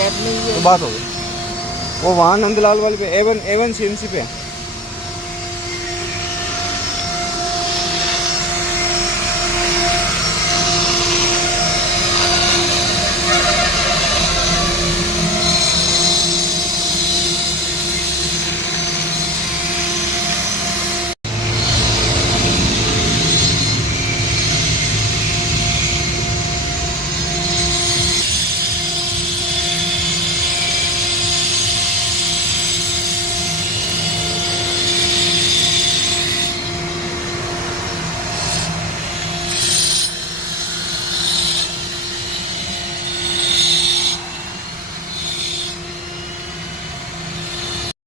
Gap में ही तो है। बात हो गई। वो वहाँ नंदलाल वाले पे A1 CNC पे है।